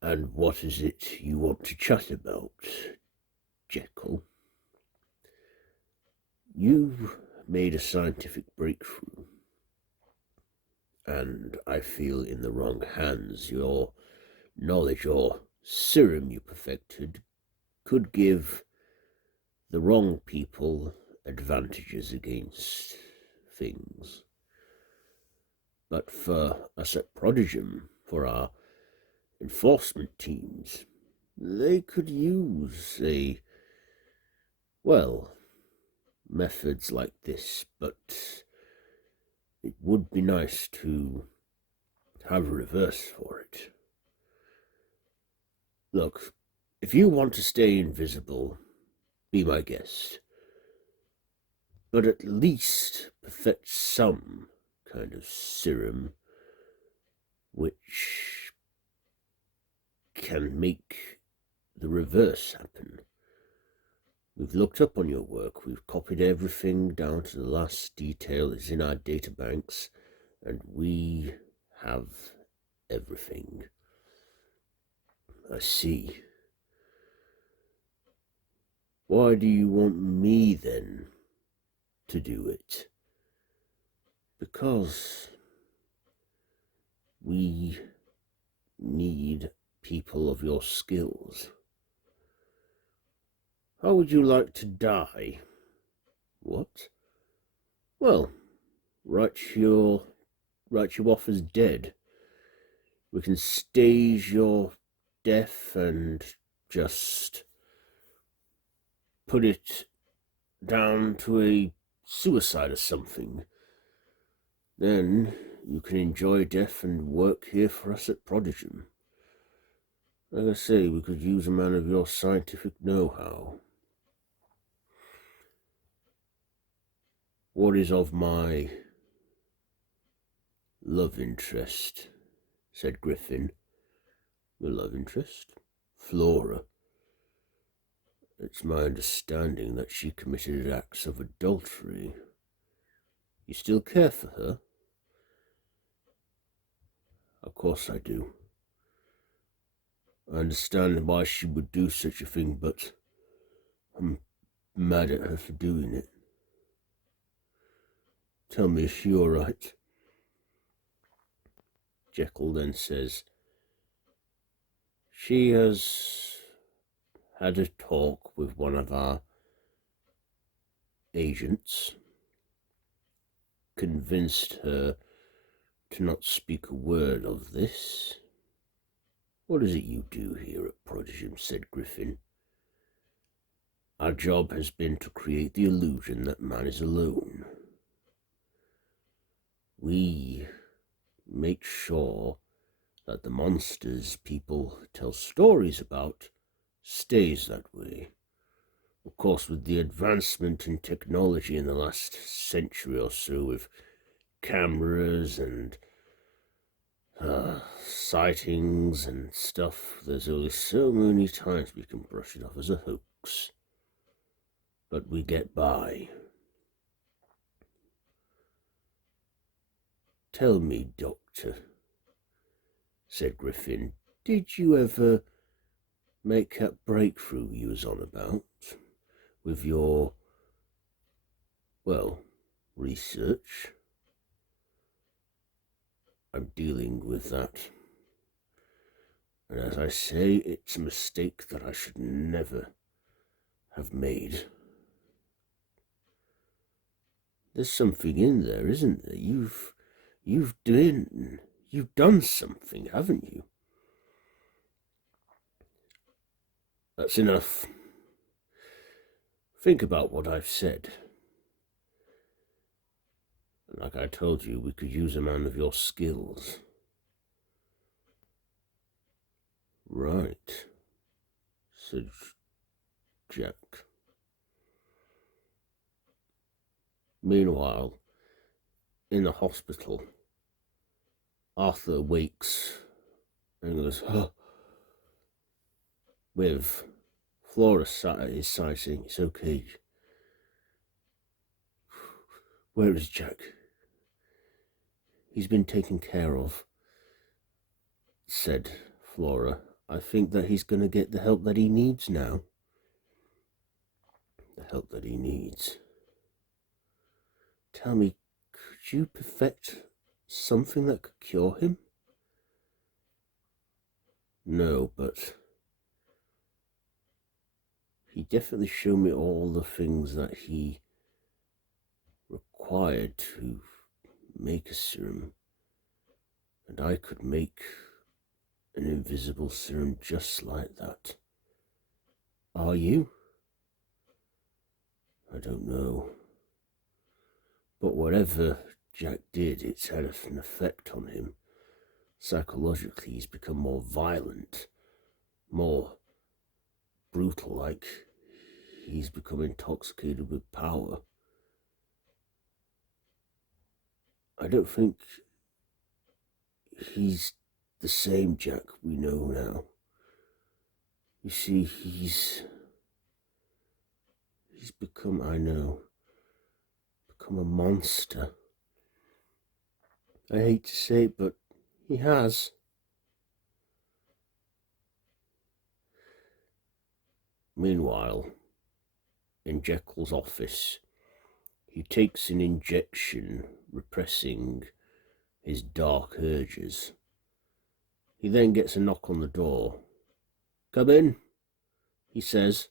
And what is it you want to chat about, Jekyll? You've made a scientific breakthrough, and I feel in the wrong hands your knowledge or serum you perfected could give the wrong people advantages against things. But for us at Prodigium, for our enforcement teams, they could use methods like this, but it would be nice to have a reverse for it. Look, if you want to stay invisible, be my guest. But at least perfect some kind of serum which can make the reverse happen. We've looked up on your work, we've copied everything down to the last detail is in our databanks, and we have everything. I see. Why do you want me then to do it? Because we need people of your skills. How would you like to die? What? Well, write you off as dead. We can stage your death and just put it down to a suicide or something. Then you can enjoy death and work here for us at Prodigium. Like I say, we could use a man of your scientific know-how. What is of my love interest? Said Griffin. Your love interest? Flora. It's my understanding that she committed acts of adultery. You still care for her? Of course I do. I understand why she would do such a thing, but I'm mad at her for doing it. Tell me, is she all right? Jekyll then says, she has had a talk with one of our agents, convinced her to not speak a word of this. What is it you do here at Prodigium? Said Griffin. Our job has been to create the illusion that man is alone. We make sure that the monsters people tell stories about stays that way. Of course, with the advancement in technology in the last century or so, with cameras and sightings and stuff, there's only so many times we can brush it off as a hoax. But we get by. Tell me, Doctor, said Griffin, did you ever make that breakthrough you was on about with your, research? I'm dealing with that. And as I say, it's a mistake that I should never have made. There's something in there, isn't there? You've done something, haven't you? That's enough. Think about what I've said. Like I told you, we could use a man of your skills. Right, said Jack. Meanwhile, in the hospital, Arthur wakes and goes, "Huh," with Flora sat at his side saying, "It's okay." "Where is Jack?" "He's been taken care of," said Flora. "I think that he's going to get the help that he needs now." The help that he needs. Tell me, could you perfect something that could cure him? No, but he definitely showed me all the things that he required to make a serum, and I could make an invisible serum just like that. Are you? I don't know. But whatever Jack did, it's had an effect on him. Psychologically, he's become more violent, more brutal, like he's become intoxicated with power. I don't think he's the same Jack we know now. You see, he's become, I know, become a monster. I hate to say it, but he has. Meanwhile, in Jekyll's office, he takes an injection repressing his dark urges. He then gets a knock on the door. "Come in," he says.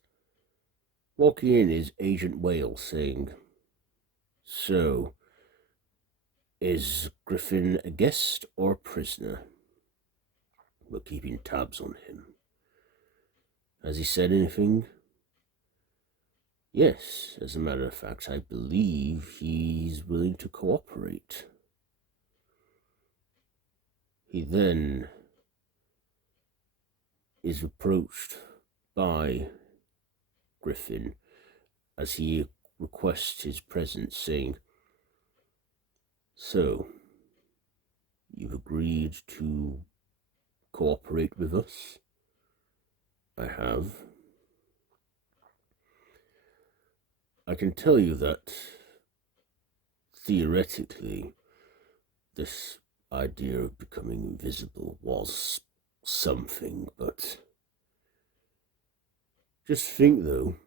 Walking in is Agent Whale saying, "So, is Griffin a guest or a prisoner? We're keeping tabs on him. Has he said anything?" "Yes, as a matter of fact, I believe he's willing to cooperate." He then is approached by Griffin as he requests his presence, saying, "So, you've agreed to cooperate with us?" "I have. I can tell you that, theoretically, this idea of becoming invisible was something, but just think, though,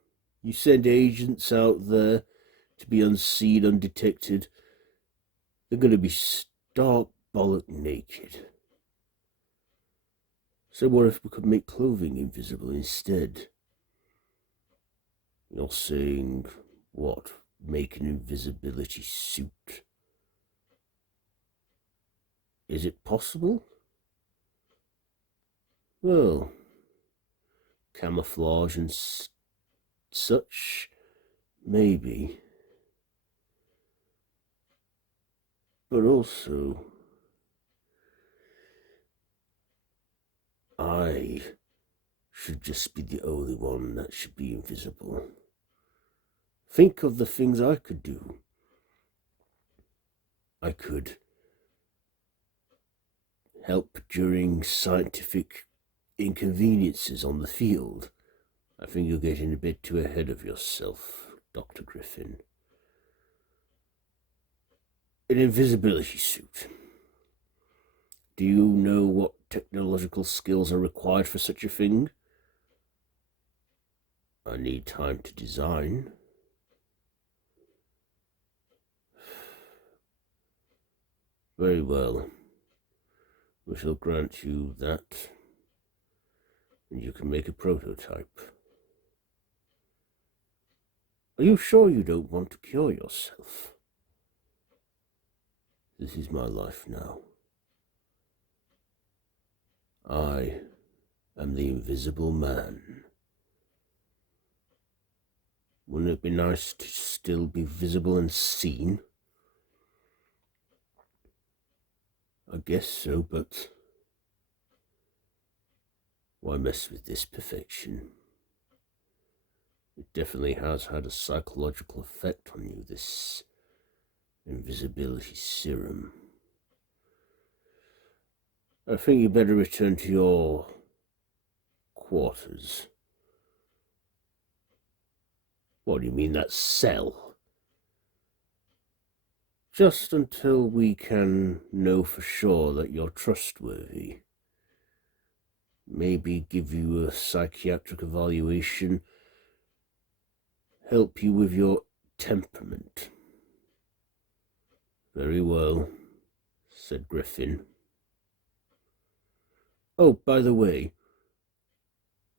you send agents out there to be unseen, undetected. They're going to be stark bollock naked. So what if we could make clothing invisible instead?" "You're saying, what, make an invisibility suit? Is it possible?" "Well, camouflage and such, maybe. But also, I should just be the only one that should be invisible. Think of the things I could do. I could help during scientific inconveniences on the field. I think you're getting a bit too ahead of yourself, Dr. Griffin. An invisibility suit. Do you know what technological skills are required for such a thing?" "I need time to design." "Very well. We shall grant you that, and you can make a prototype. Are you sure you don't want to cure yourself? This is my life now. I am the Invisible Man." Wouldn't it be nice to still be visible and seen? I guess so, but why mess with this perfection? It definitely has had a psychological effect on you, this invisibility serum. I think you better return to your quarters. What do you mean, that cell? Just until we can know for sure that you're trustworthy. Maybe give you a psychiatric evaluation, help you with your temperament. Very well, said Griffin. Oh, by the way,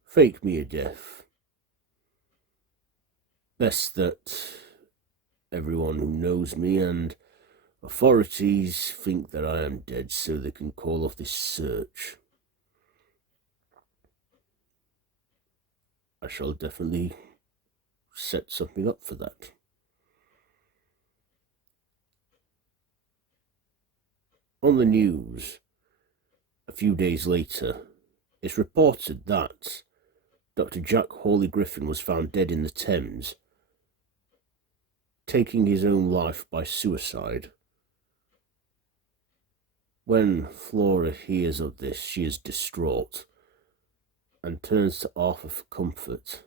fake me a death. Best that everyone who knows me and authorities think that I am dead so they can call off this search. I shall definitely set something up for that. On the news, a few days later, it's reported that Dr. Jack Hawley Griffin was found dead in the Thames, taking his own life by suicide. When Flora hears of this, she is distraught and turns to Arthur for comfort.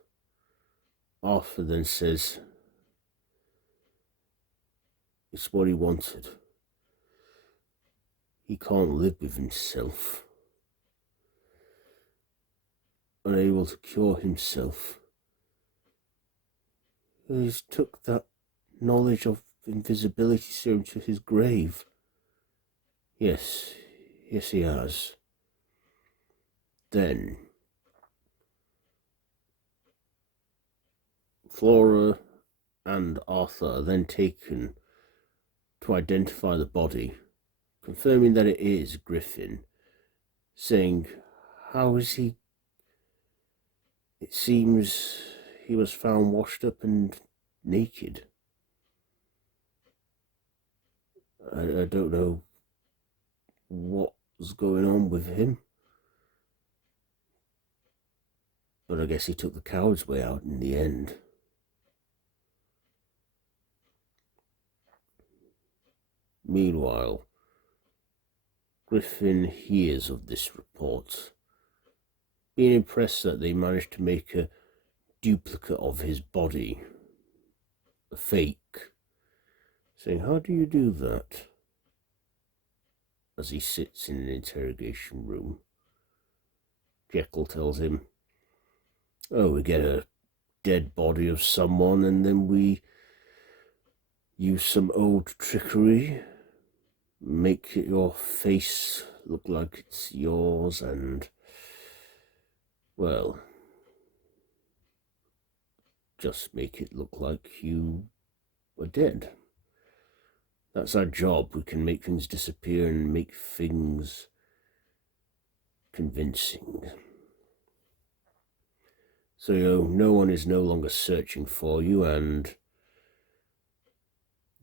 Arthur then says, it's what he wanted. He can't live with himself. Unable to cure himself. He's took that knowledge of invisibility serum to his grave. Yes, he has. Then Flora and Arthur are then taken to identify the body, confirming that it is Griffin, saying, how is he? It seems he was found washed up and naked. I don't know what was going on with him, but I guess he took the coward's way out in the end. Meanwhile, Griffin hears of this report, being impressed that they managed to make a duplicate of his body, a fake, saying, how do you do that? As he sits in an interrogation room, Jekyll tells him, oh, we get a dead body of someone and then we use some old trickery, make your face look like it's yours and, well, just make it look like you were dead. That's our job. We can make things disappear and make things convincing. So, no one is no longer searching for you, and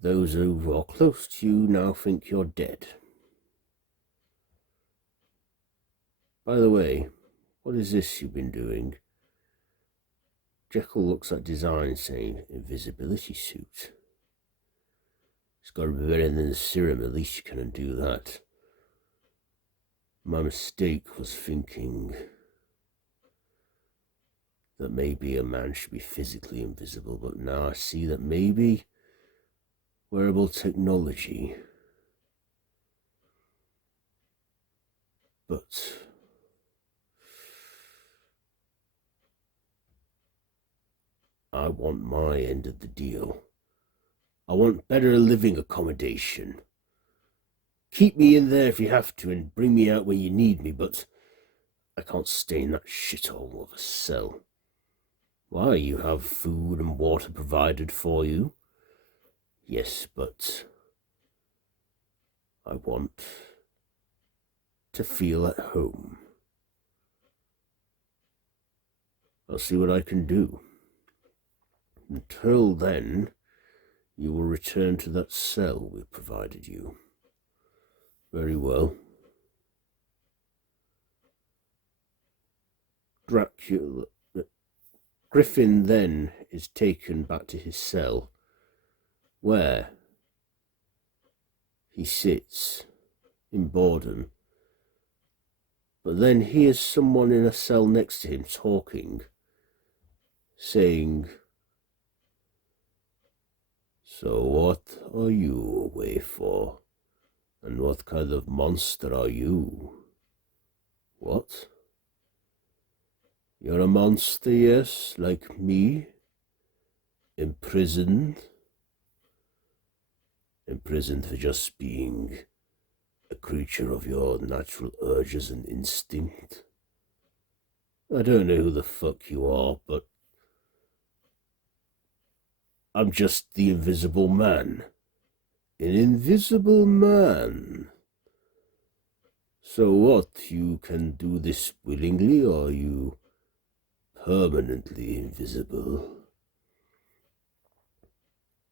those who are close to you now think you're dead. By the way, what is this you've been doing? Jekyll looks at design, saying, invisibility suit. It's got to be better than the serum, at least you can undo that. My mistake was thinking that maybe a man should be physically invisible, but now I see that maybe wearable technology. But I want my end of the deal. I want better living accommodation. Keep me in there if you have to and bring me out when you need me, but I can't stay in that shithole of a cell. Why, you have food and water provided for you. Yes, but I want to feel at home. I'll see what I can do. Until then, you will return to that cell we provided you. Very well. Griffin then is taken back to his cell, where he sits in boredom, but then hears someone in a cell next to him talking, saying, "So what are you away for? And what kind of monster are you?" "What? You're a monster, yes, like me? Imprisoned? Imprisoned for just being a creature of your natural urges and instinct? I don't know who the fuck you are, but I'm just the Invisible Man." "An invisible man? So what, you can do this willingly, or are you permanently invisible?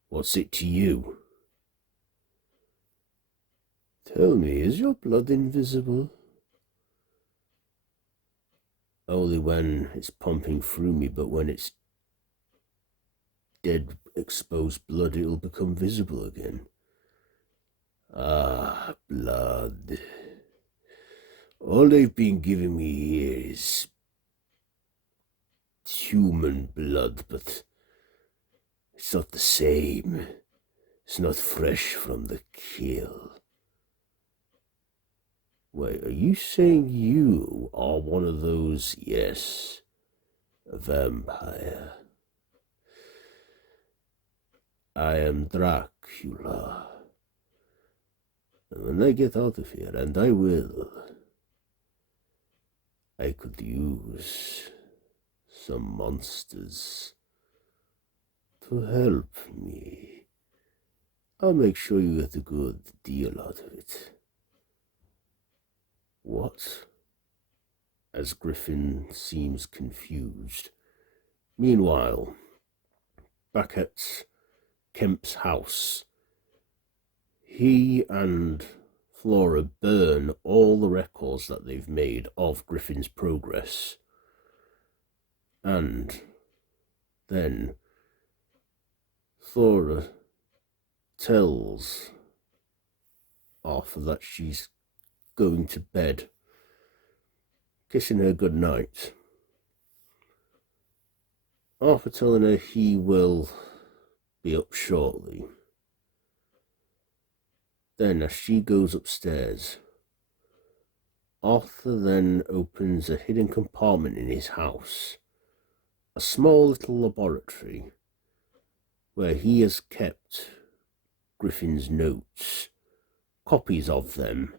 What's it to you? Tell me, is your blood invisible?" "Only when it's pumping through me, but when it's dead, exposed blood, it'll become visible again." "Ah, blood. All they've been giving me here is human blood, but it's not the same. It's not fresh from the kill." "Wait, are you saying you are one of those?" "Yes, a vampire. I am Dracula. And when I get out of here, and I will, I could use some monsters to help me. I'll make sure you get a good deal out of it." "What?" As Griffin seems confused. Meanwhile, back at Kemp's house, he and Flora burn all the records that they've made of Griffin's progress. And then Flora tells Arthur that she's going to bed, kissing her good night. Arthur telling her he will be up shortly. Then, as she goes upstairs, Arthur then opens a hidden compartment in his house, a small little laboratory, where he has kept Griffin's notes, copies of them,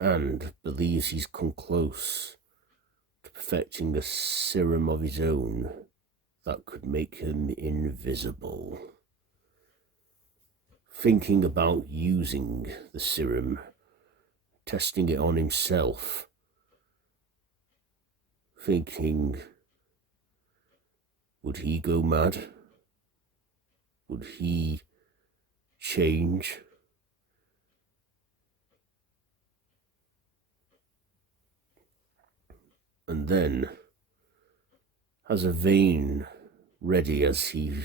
and believes he's come close to perfecting a serum of his own that could make him invisible. Thinking about using the serum, testing it on himself, thinking, would he go mad? Would he change? And then has a vein ready as he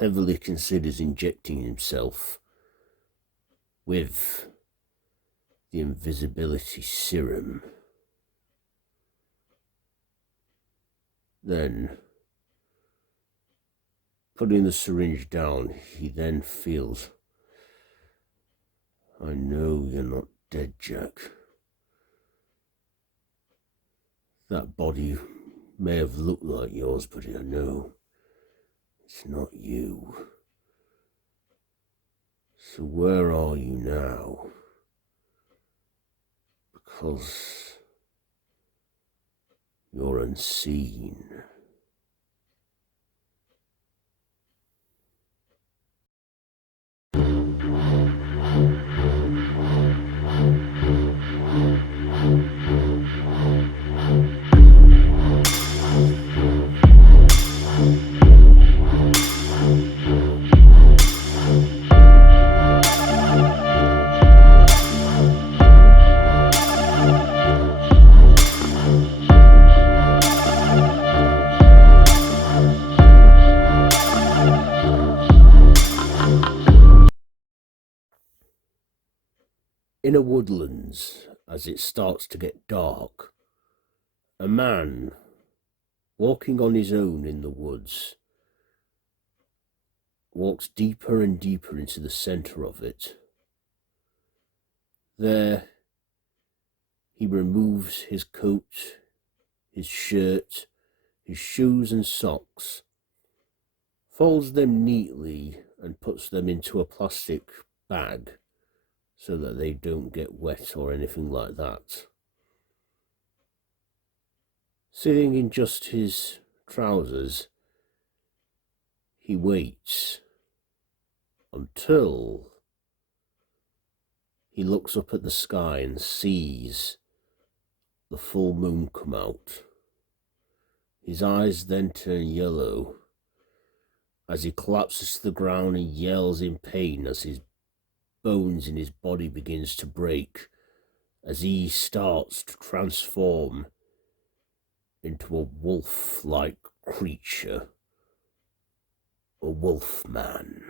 heavily considers injecting himself with the invisibility serum. Then, putting the syringe down, he then feels, I know you're not dead, Jack. That body may have looked like yours, but I know it's not you. So where are you now? Because you're unseen. In a woodlands, as it starts to get dark, a man, walking on his own in the woods, walks deeper and deeper into the centre of it. There, he removes his coat, his shirt, his shoes and socks, folds them neatly and puts them into a plastic bag so that they don't get wet or anything like that. Sitting in just his trousers, he waits until he looks up at the sky and sees the full moon come out. His eyes then turn yellow as he collapses to the ground and yells in pain as his bones in his body begins to break, as he starts to transform into a wolf-like creature, a wolf man.